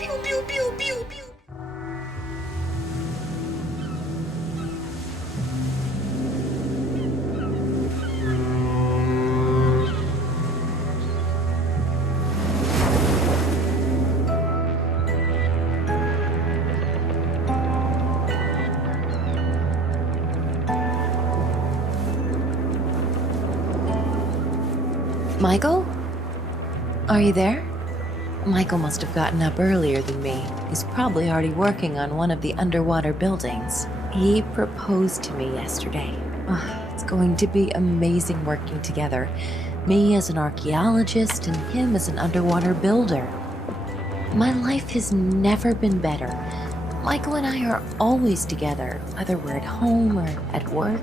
Pew, pew, pew, pew, pew. Michael? Are you there? Michael must have gotten up earlier than me. He's probably already working on one of the underwater buildings. He proposed to me yesterday. It's going to be amazing working together. Me as an archaeologist and him as an underwater builder. My life has never been better. Michael and I are always together, whether we're at home or at work.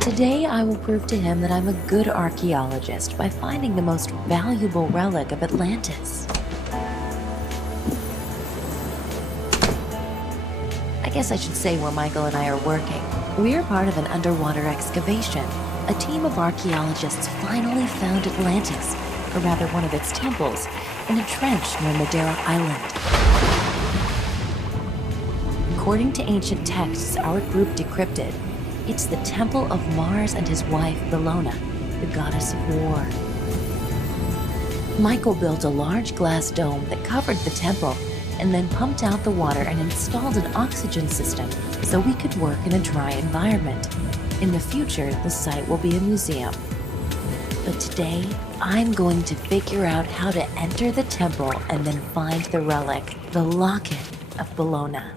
Today, I will prove to him that I'm a good archaeologist by finding the most valuable relic of Atlantis. I guess I should say where Michael and I are working. We're part of an underwater excavation. A team of archaeologists finally found Atlantis, or rather one of its temples, in a trench near Madeira Island. According to ancient texts our group decrypted, it's the temple of Mars and his wife, Bellona, the goddess of war. Michael built a large glass dome that covered the temple and then pumped out the water and installed an oxygen system so we could work in a dry environment. In the future, the site will be a museum. But today, I'm going to figure out how to enter the temple and then find the relic, the locket of Bellona.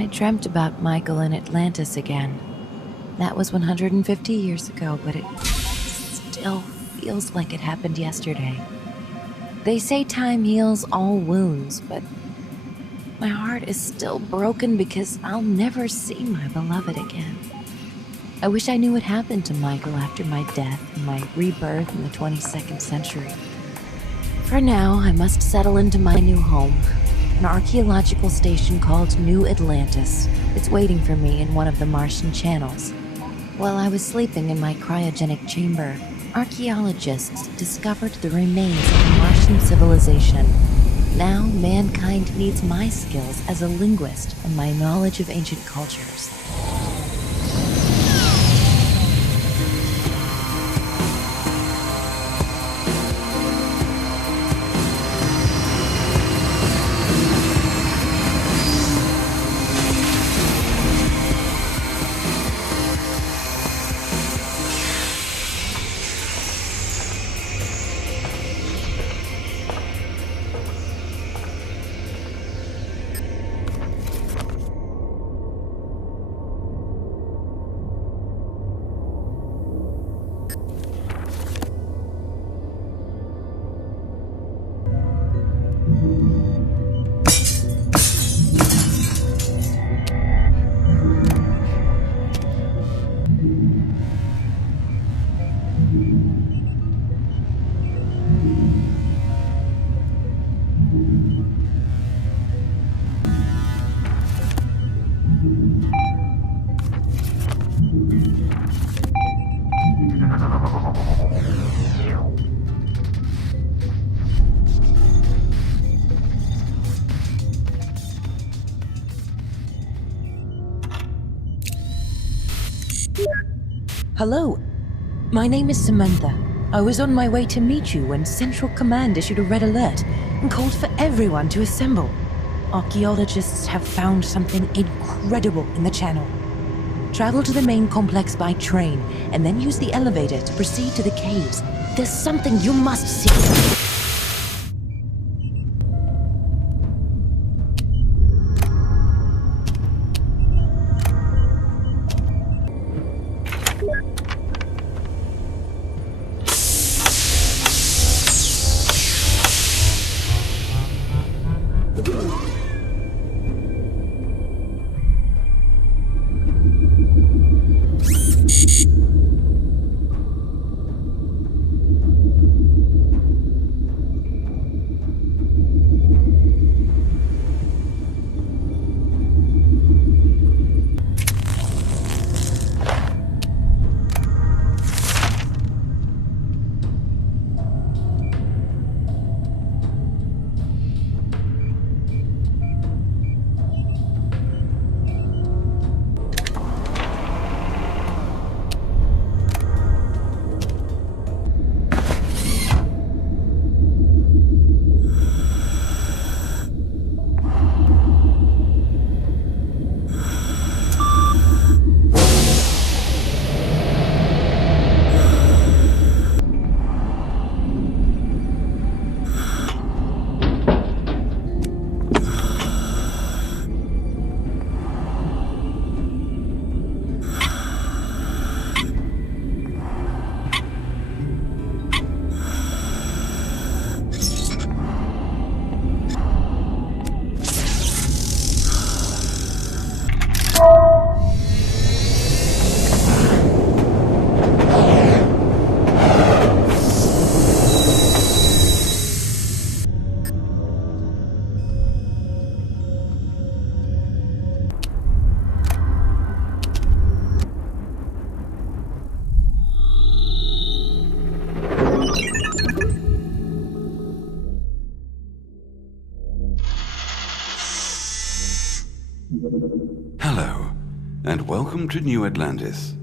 I dreamt about Michael in Atlantis again. That was 150 years ago, but it still feels like it happened yesterday. They say time heals all wounds, but my heart is still broken because I'll never see my beloved again. I wish I knew what happened to Michael after my death and my rebirth in the 22nd century. For now, I must settle into my new home, an archaeological station called New Atlantis. It's waiting for me in one of the Martian channels. While I was sleeping in my cryogenic chamber, archaeologists discovered the remains of a Martian civilization. Now, mankind needs my skills as a linguist and my knowledge of ancient cultures. Hello, my name is Samantha. I was on my way to meet you when Central Command issued a red alert and called for everyone to assemble. Archaeologists have found something incredible in the channel. Travel to the main complex by train and then use the elevator to proceed to the caves. There's something you must see. Hello, and welcome to New Atlantis.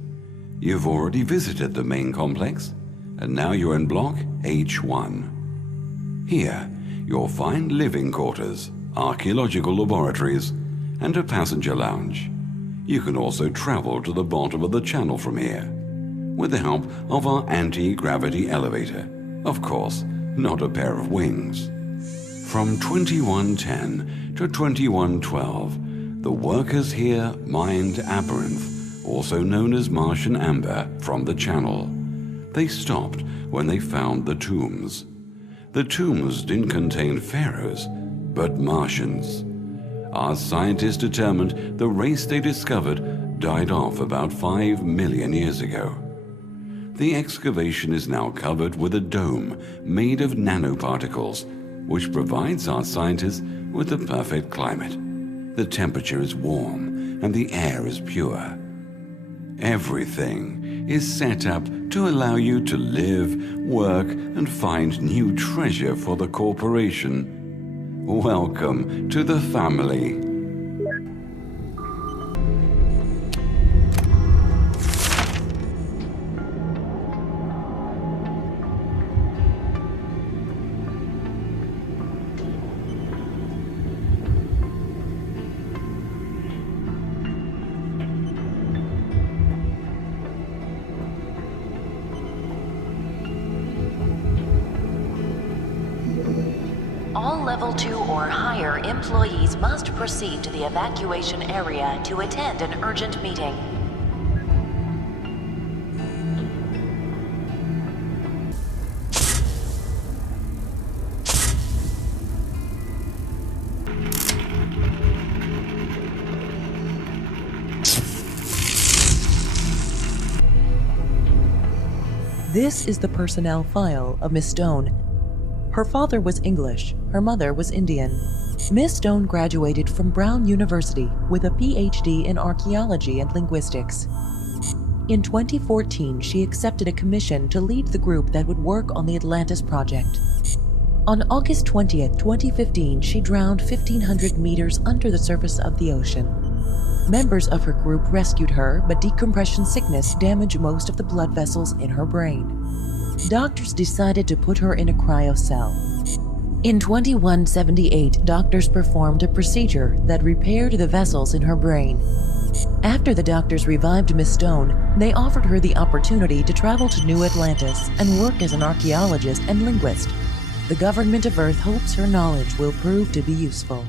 You've already visited the main complex, and now you're in Block H1. Here, you'll find living quarters, archaeological laboratories, and a passenger lounge. You can also travel to the bottom of the channel from here, with the help of our anti-gravity elevator. Of course, not a pair of wings. From 2110 to 2112, The workers here mined aberranth, also known as Martian amber, from the channel. They stopped when they found the tombs. The tombs didn't contain pharaohs, but Martians. Our scientists determined the race they discovered died off about 5 million years ago. The excavation is now covered with a dome made of nanoparticles, which provides our scientists with the perfect climate. The temperature is warm and the air is pure. Everything is set up to allow you to live, work, and find new treasure for the corporation. Welcome to the family. All level 2 or higher employees must proceed to the evacuation area to attend an urgent meeting. This is the personnel file of Miss Stone. Her father was English, her mother was Indian. Miss Stone graduated from Brown University with a PhD in archaeology and linguistics. In 2014, she accepted a commission to lead the group that would work on the Atlantis project. On August 20th, 2015, she drowned 1,500 meters under the surface of the ocean. Members of her group rescued her, but decompression sickness damaged most of the blood vessels in her brain. Doctors decided to put her in a cryo cell. In 2178, doctors performed a procedure that repaired the vessels in her brain. After the doctors revived Miss Stone, they offered her the opportunity to travel to New Atlantis and work as an archaeologist and linguist. The government of Earth hopes her knowledge will prove to be useful.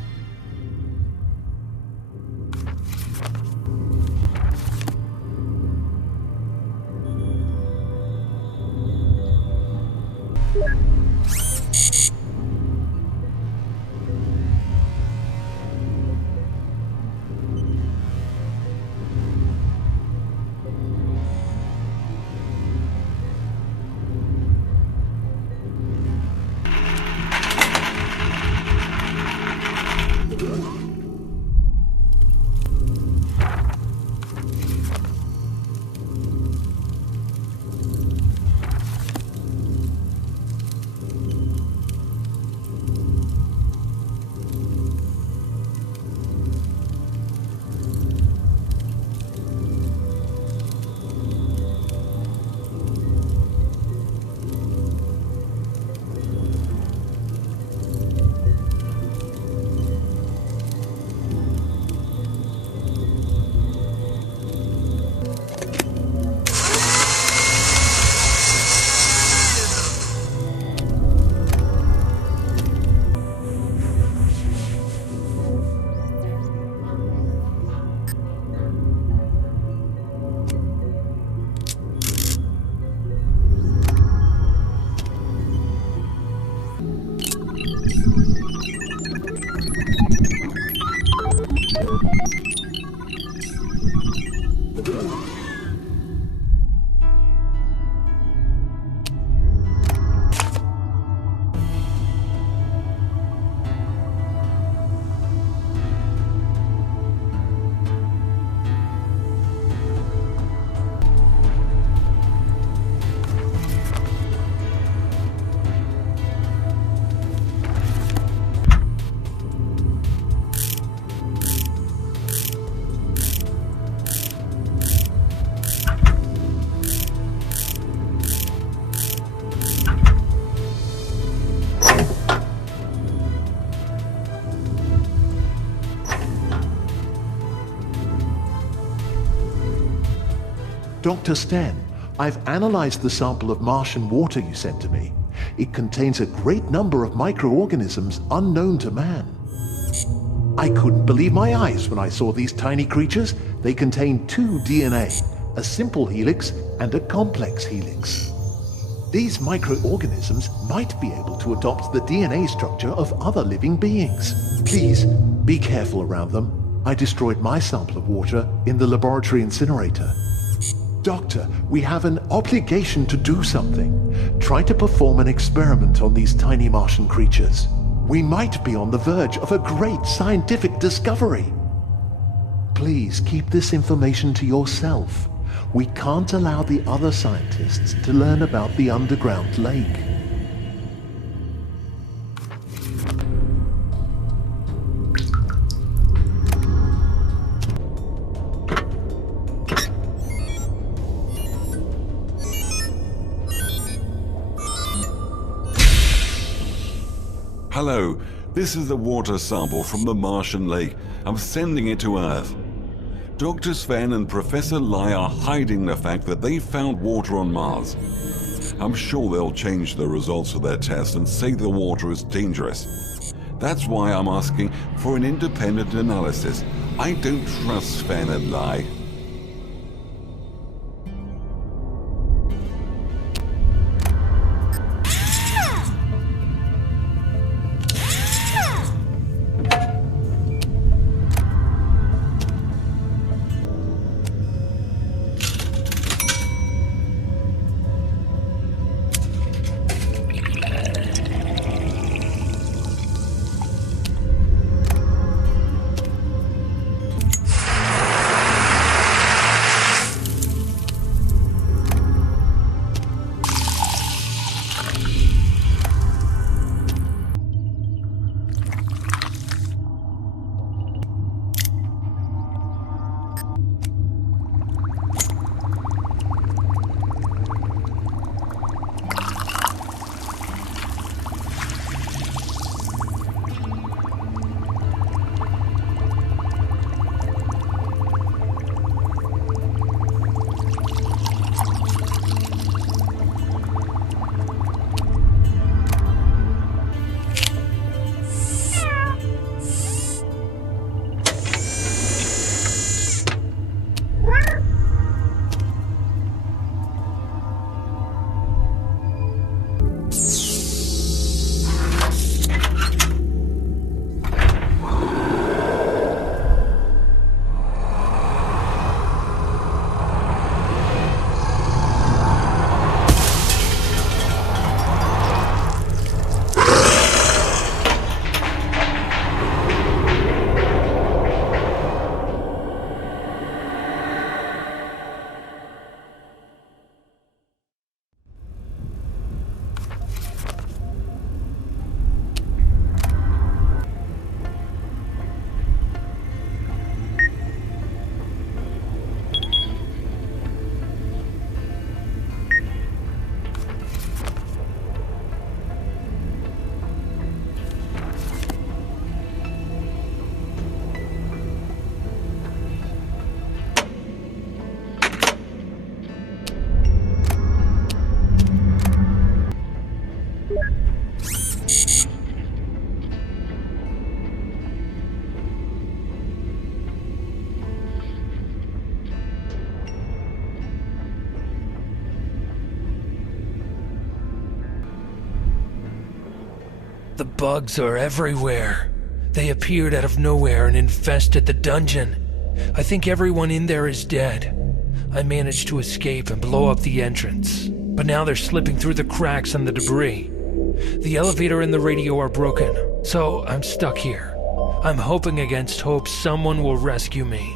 Dr. Sten, I've analyzed the sample of Martian water you sent to me. It contains a great number of microorganisms unknown to man. I couldn't believe my eyes when I saw these tiny creatures. They contain two DNA, a simple helix and a complex helix. These microorganisms might be able to adopt the DNA structure of other living beings. Please, be careful around them. I destroyed my sample of water in the laboratory incinerator. Doctor, we have an obligation to do something. Try to perform an experiment on these tiny Martian creatures. We might be on the verge of a great scientific discovery. Please keep this information to yourself. We can't allow the other scientists to learn about the underground lake. Hello, this is the water sample from the Martian lake. I'm sending it to Earth. Dr. Sven and Professor Lai are hiding the fact that they found water on Mars. I'm sure they'll change the results of their test and say the water is dangerous. That's why I'm asking for an independent analysis. I don't trust Sven and Lai. The bugs are everywhere. They appeared out of nowhere and infested the dungeon. I think everyone in there is dead. I managed to escape and blow up the entrance, but now they're slipping through the cracks and the debris. The elevator and the radio are broken, so I'm stuck here. I'm hoping against hope someone will rescue me.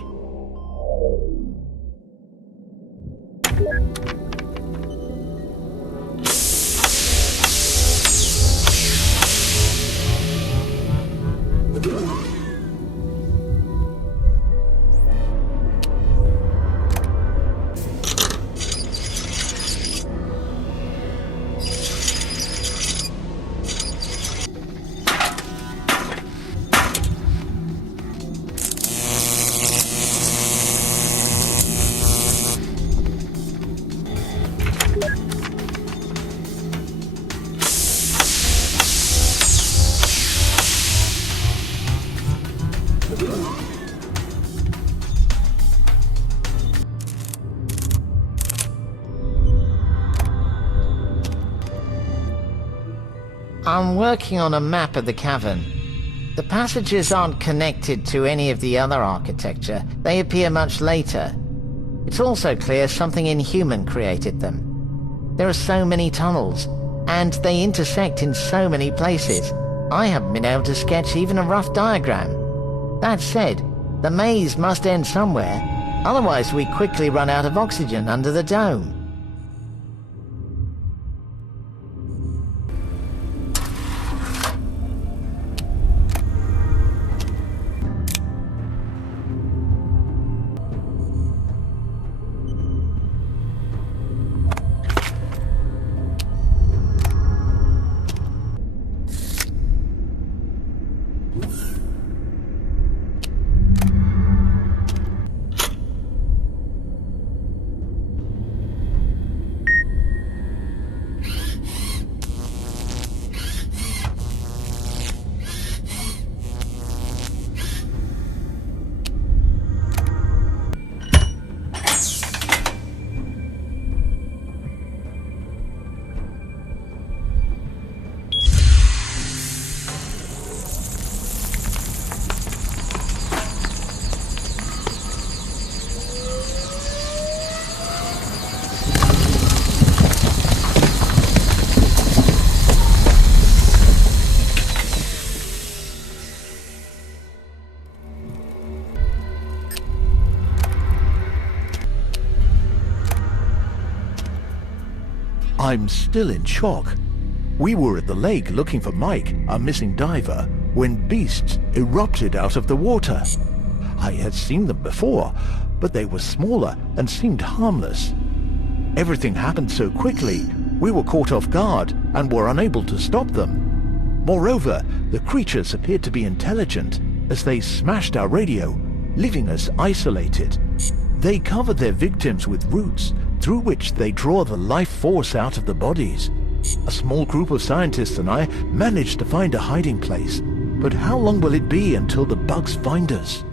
I'm working on a map of the cavern. The passages aren't connected to any of the other architecture. They appear much later. It's also clear something inhuman created them. There are so many tunnels, and they intersect in so many places. I haven't been able to sketch even a rough diagram. That said, the maze must end somewhere, otherwise we quickly run out of oxygen under the dome. I'm still in shock. We were at the lake looking for Mike, our missing diver, when beasts erupted out of the water. I had seen them before, but they were smaller and seemed harmless. Everything happened so quickly, we were caught off guard and were unable to stop them. Moreover, the creatures appeared to be intelligent, as they smashed our radio, leaving us isolated. They covered their victims with roots, through which they draw the life force out of the bodies. A small group of scientists and I managed to find a hiding place. But how long will it be until the bugs find us?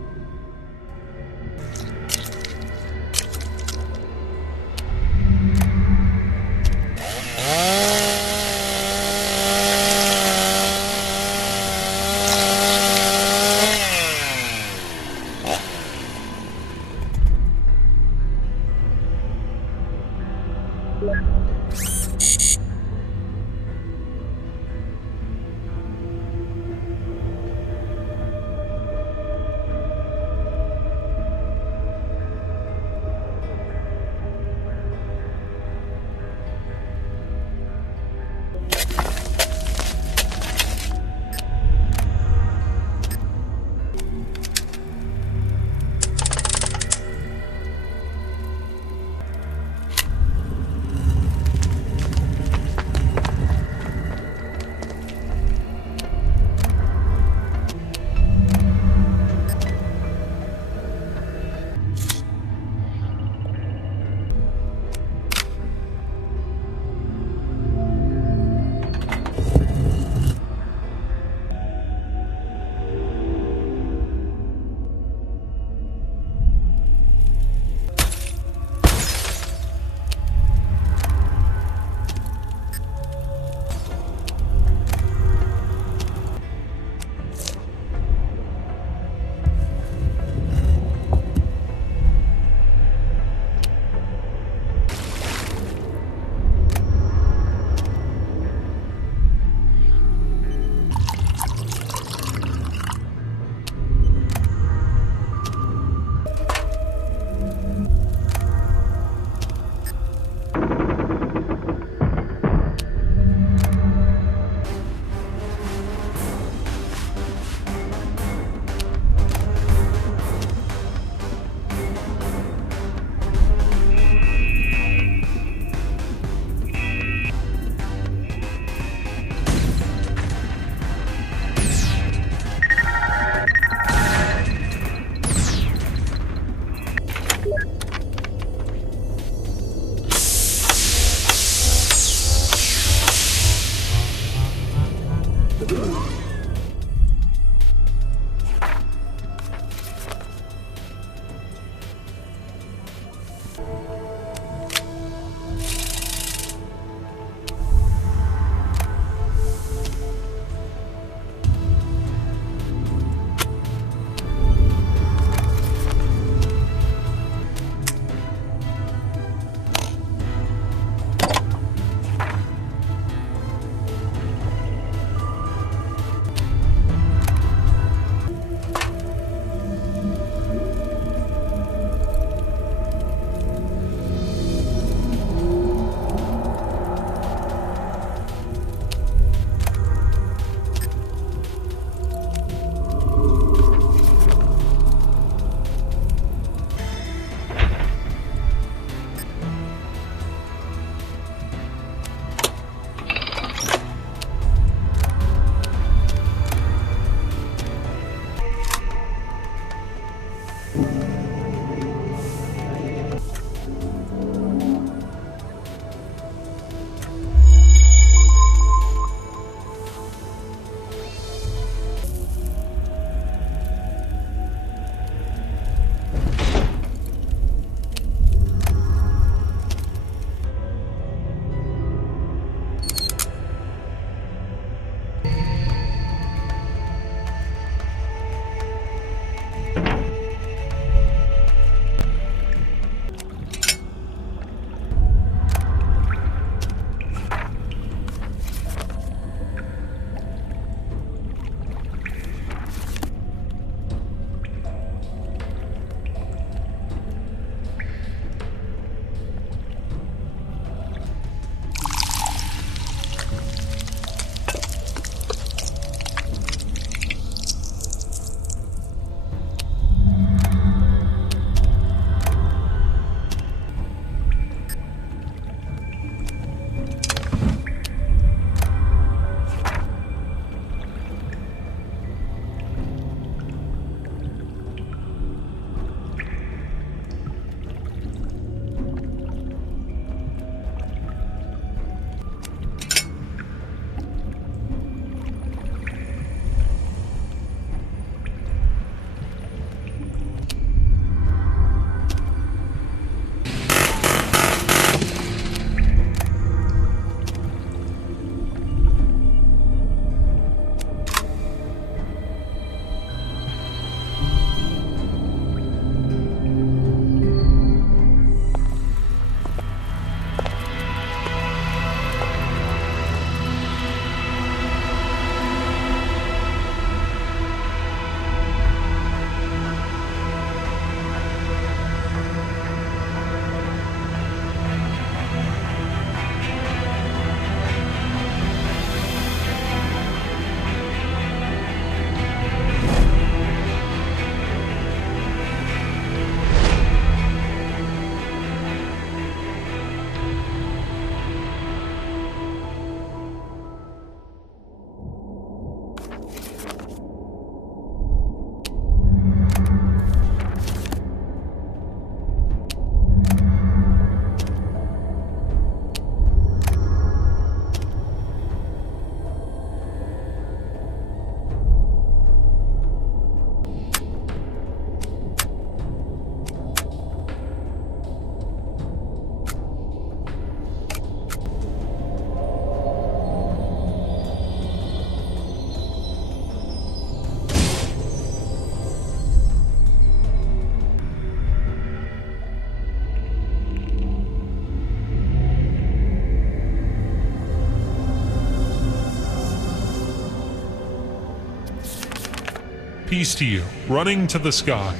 Peace to you, running to the sky.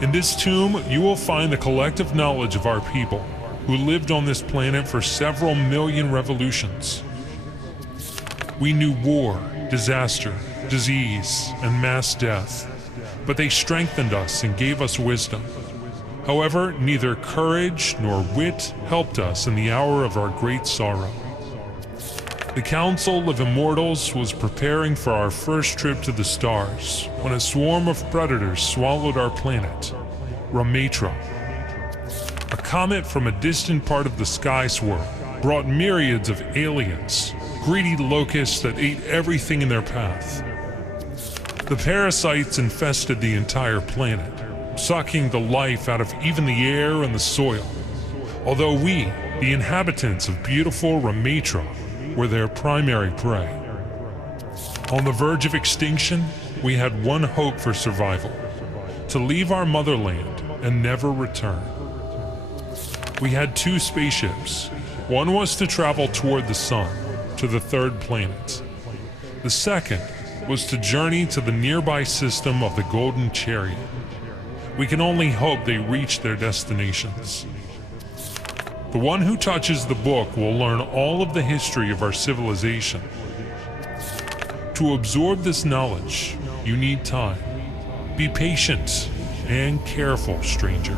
In this tomb, you will find the collective knowledge of our people, who lived on this planet for several million revolutions. We knew war, disaster, disease, and mass death, but they strengthened us and gave us wisdom. However, neither courage nor wit helped us in the hour of our great sorrow. The Council of Immortals was preparing for our first trip to the stars when a swarm of predators swallowed our planet, Rametra. A comet from a distant part of the sky swirl brought myriads of aliens, greedy locusts that ate everything in their path. The parasites infested the entire planet, sucking the life out of even the air and the soil, although we, the inhabitants of beautiful Rametra, were their primary prey. On the verge of extinction, we had one hope for survival: to leave our motherland and never return. We had two spaceships. One was to travel toward the sun, to the third planet. The second was to journey to the nearby system of the Golden Chariot. We can only hope they reach their destinations. The one who touches the book will learn all of the history of our civilization. To absorb this knowledge, you need time. Be patient and careful, stranger.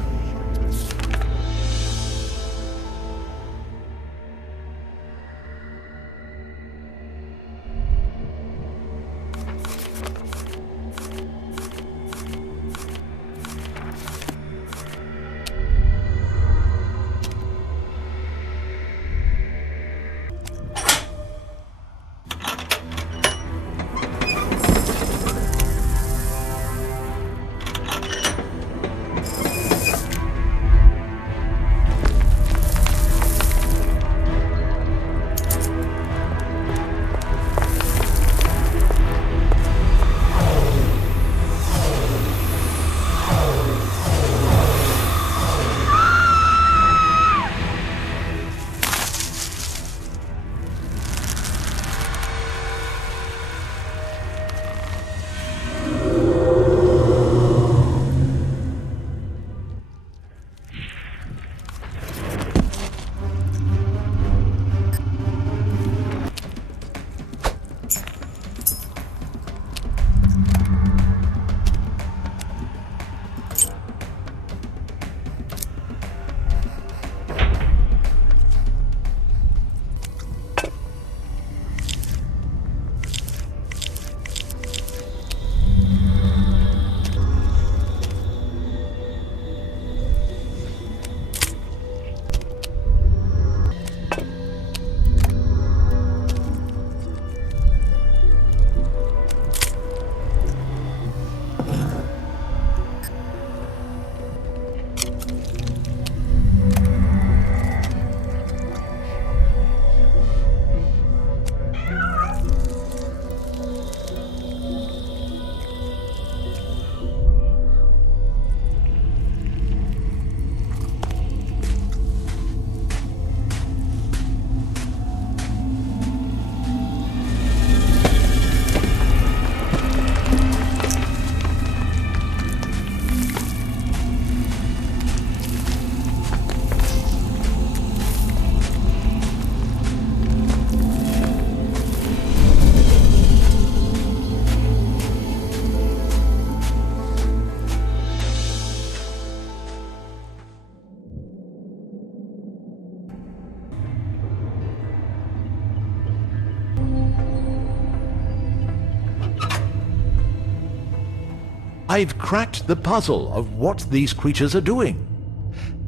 I've cracked the puzzle of what these creatures are doing.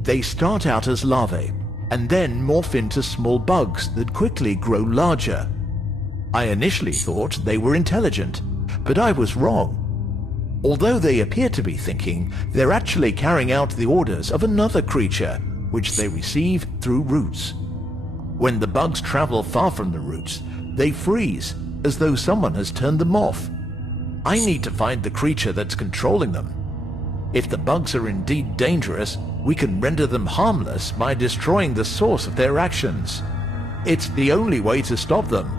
They start out as larvae, and then morph into small bugs that quickly grow larger. I initially thought they were intelligent, but I was wrong. Although they appear to be thinking, they're actually carrying out the orders of another creature, which they receive through roots. When the bugs travel far from the roots, they freeze, as though someone has turned them off. I need to find the creature that's controlling them. If the bugs are indeed dangerous, we can render them harmless by destroying the source of their actions. It's the only way to stop them.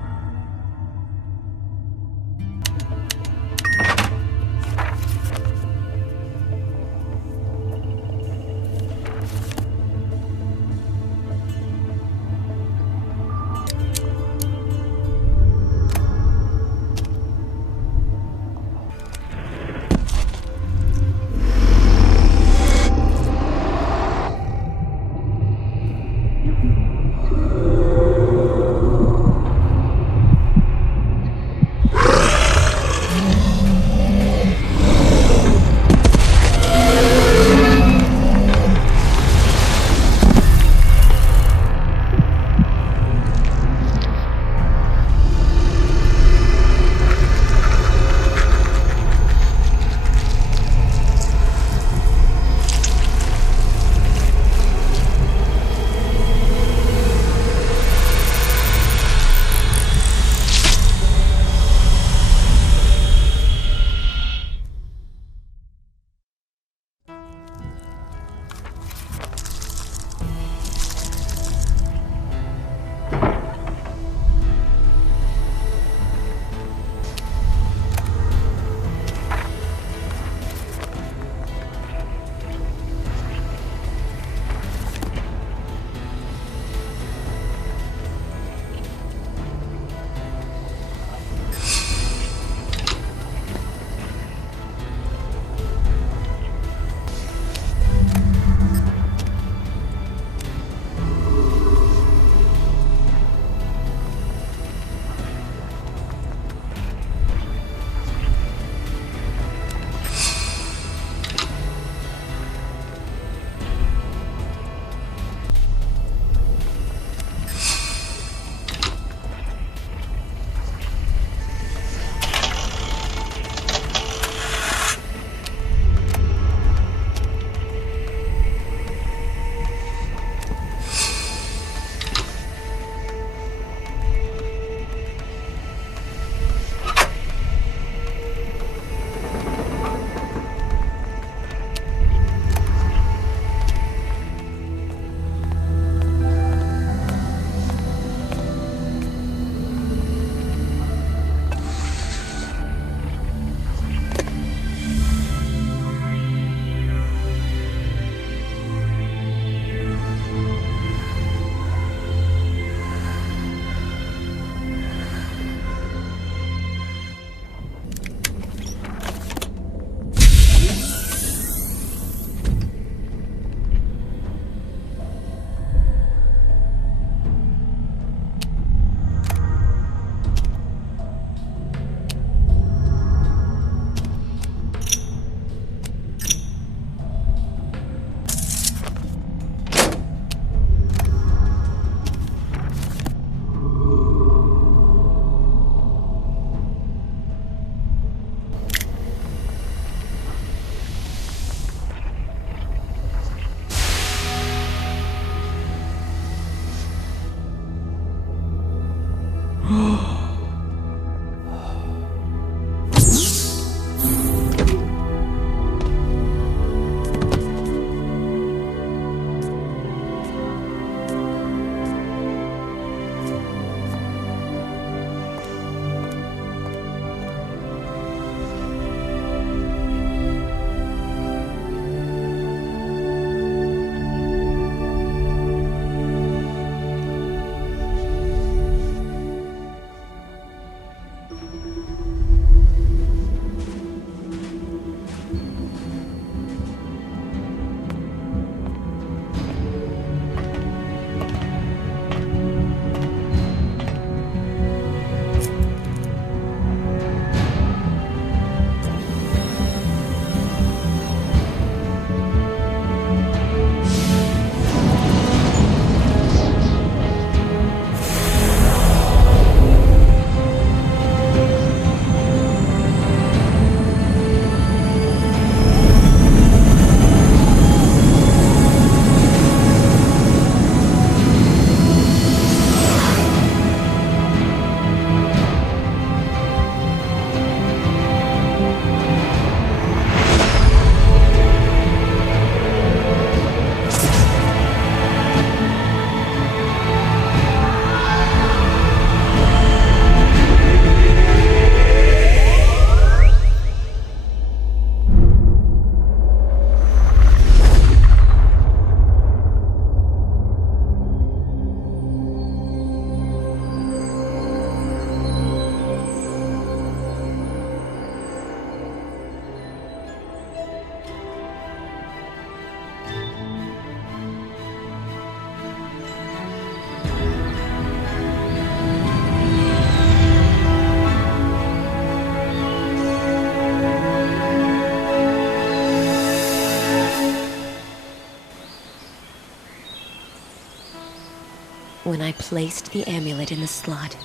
When I placed the amulet in the slot,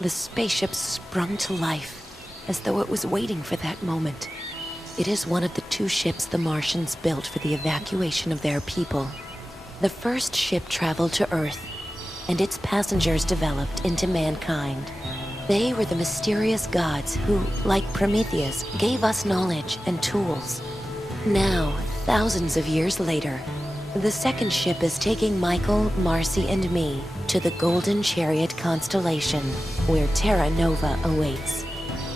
the spaceship sprung to life, as though it was waiting for that moment. It is one of the 2 ships the Martians built for the evacuation of their people. The first ship traveled to Earth, and its passengers developed into mankind. They were the mysterious gods who, like Prometheus, gave us knowledge and tools. Now, thousands of years later, the second ship is taking Michael, Marcy, and me to the Golden Chariot constellation, where Terra Nova awaits.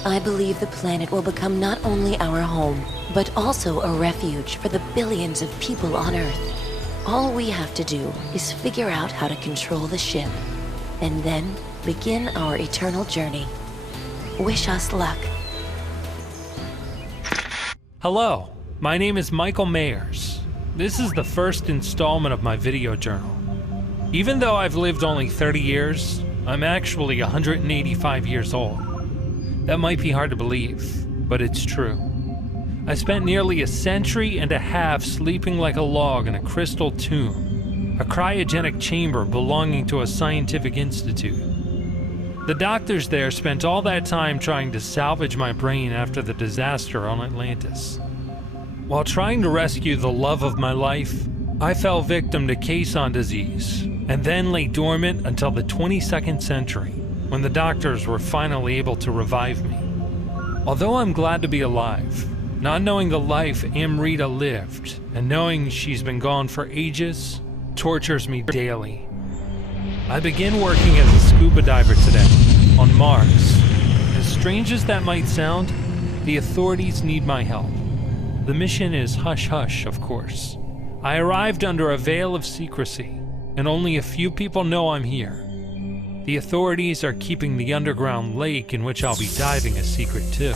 I believe the planet will become not only our home, but also a refuge for the billions of people on Earth. All we have to do is figure out how to control the ship, and then begin our eternal journey. Wish us luck. Hello, my name is Michael Mayers. This is the first installment of my video journal. Even though I've lived only 30 years, I'm actually 185 years old. That might be hard to believe, but it's true. I spent nearly a century and a half sleeping like a log in a crystal tomb, a cryogenic chamber belonging to a scientific institute. The doctors there spent all that time trying to salvage my brain after the disaster on Atlantis. While trying to rescue the love of my life, I fell victim to caisson disease, and then lay dormant until the 22nd century, when the doctors were finally able to revive me. Although I'm glad to be alive, not knowing the life Amrita lived, and knowing she's been gone for ages, tortures me daily. I begin working as a scuba diver today, on Mars. As strange as that might sound, the authorities need my help. The mission is hush-hush, of course. I arrived under a veil of secrecy, and only a few people know I'm here. The authorities are keeping the underground lake in which I'll be diving a secret too.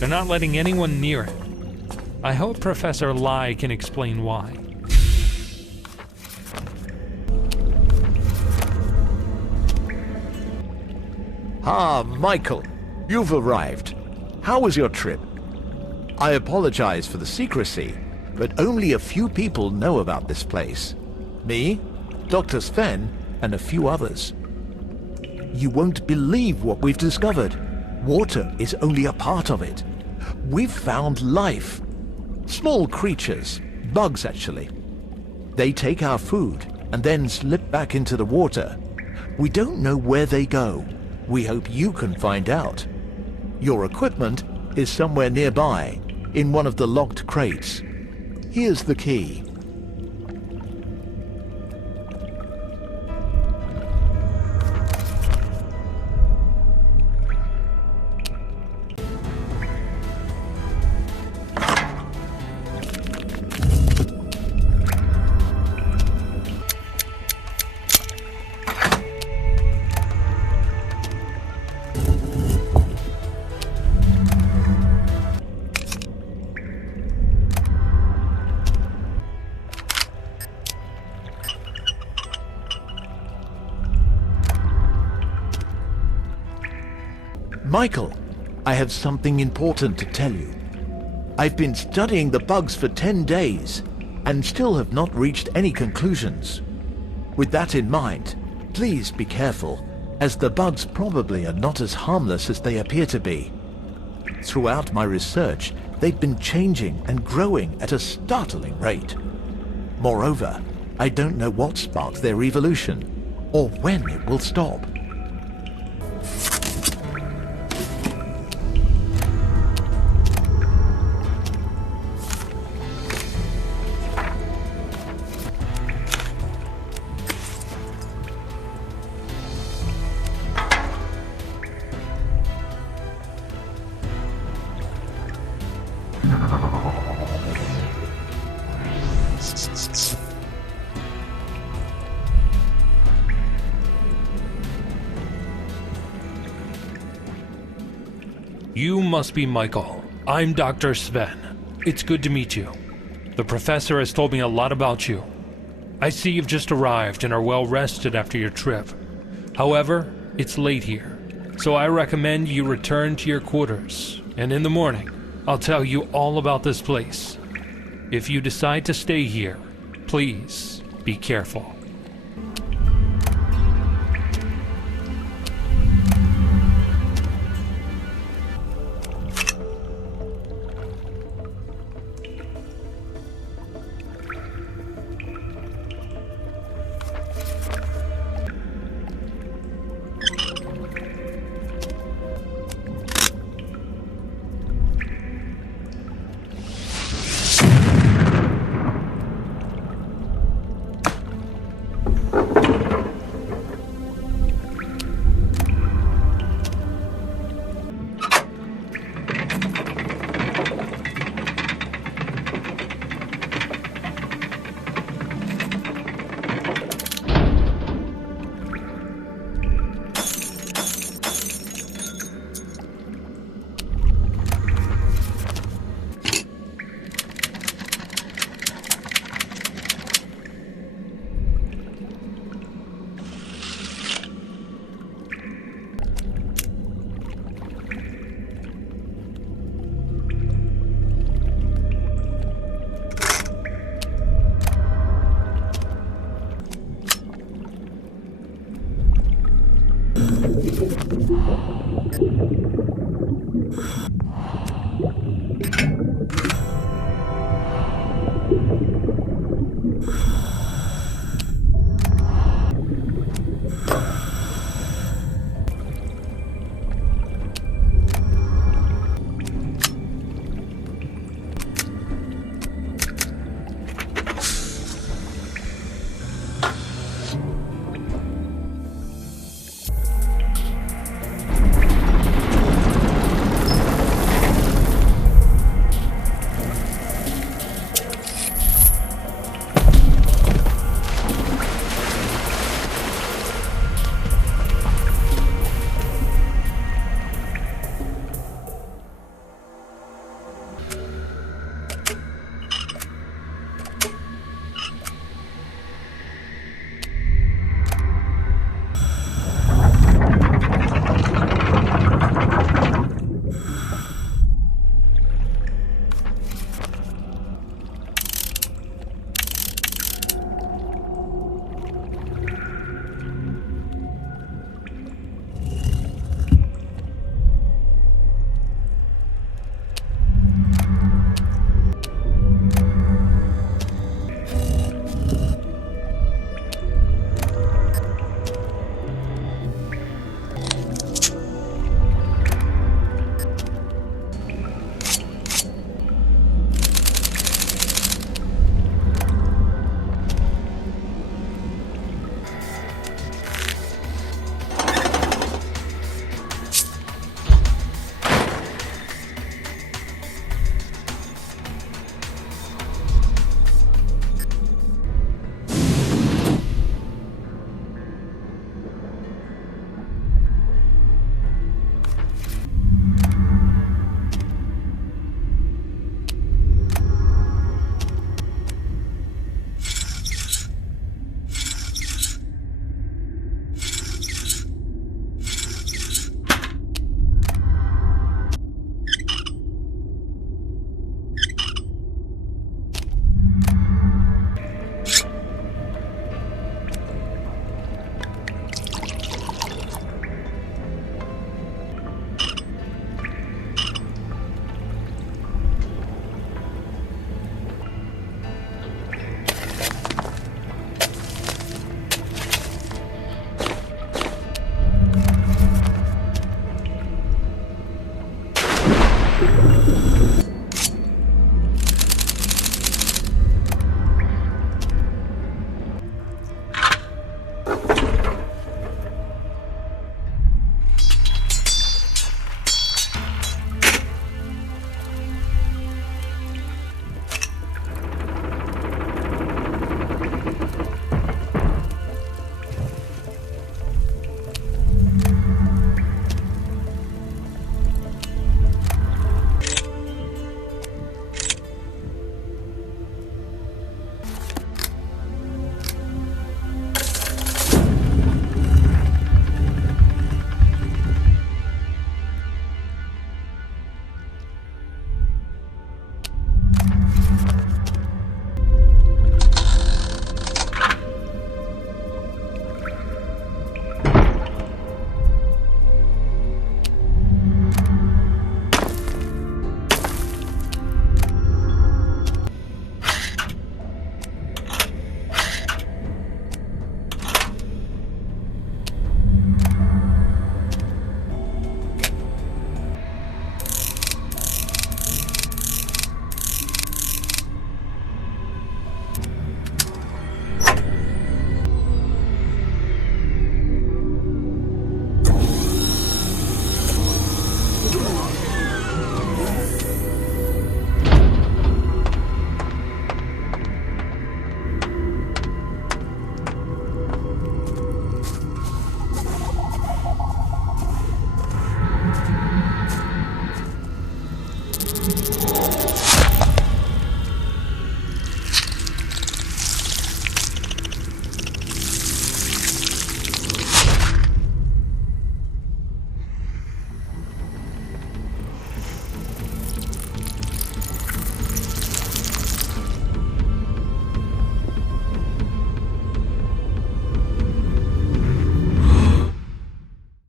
They're not letting anyone near it. I hope Professor Lai can explain why. Ah, Michael, you've arrived. How was your trip? I apologize for the secrecy, but only a few people know about this place. Me, Dr. Sven, and a few others. You won't believe what we've discovered. Water is only a part of it. We've found life. Small creatures, bugs actually. They take our food and then slip back into the water. We don't know where they go. We hope you can find out. Your equipment is somewhere nearby, in one of the locked crates. Here's the key. Michael, I have something important to tell you. I've been studying the bugs for 10 days and still have not reached any conclusions. With that in mind, please be careful, as the bugs probably are not as harmless as they appear to be. Throughout my research, they've been changing and growing at a startling rate. Moreover, I don't know what sparked their evolution, or when it will stop. You must be Michael. I'm Dr. Sven. It's good to meet you. The professor has told me a lot about you. I see you've just arrived and are well rested after your trip. However, it's late here, so I recommend you return to your quarters, and in the morning, I'll tell you all about this place. If you decide to stay here, please be careful.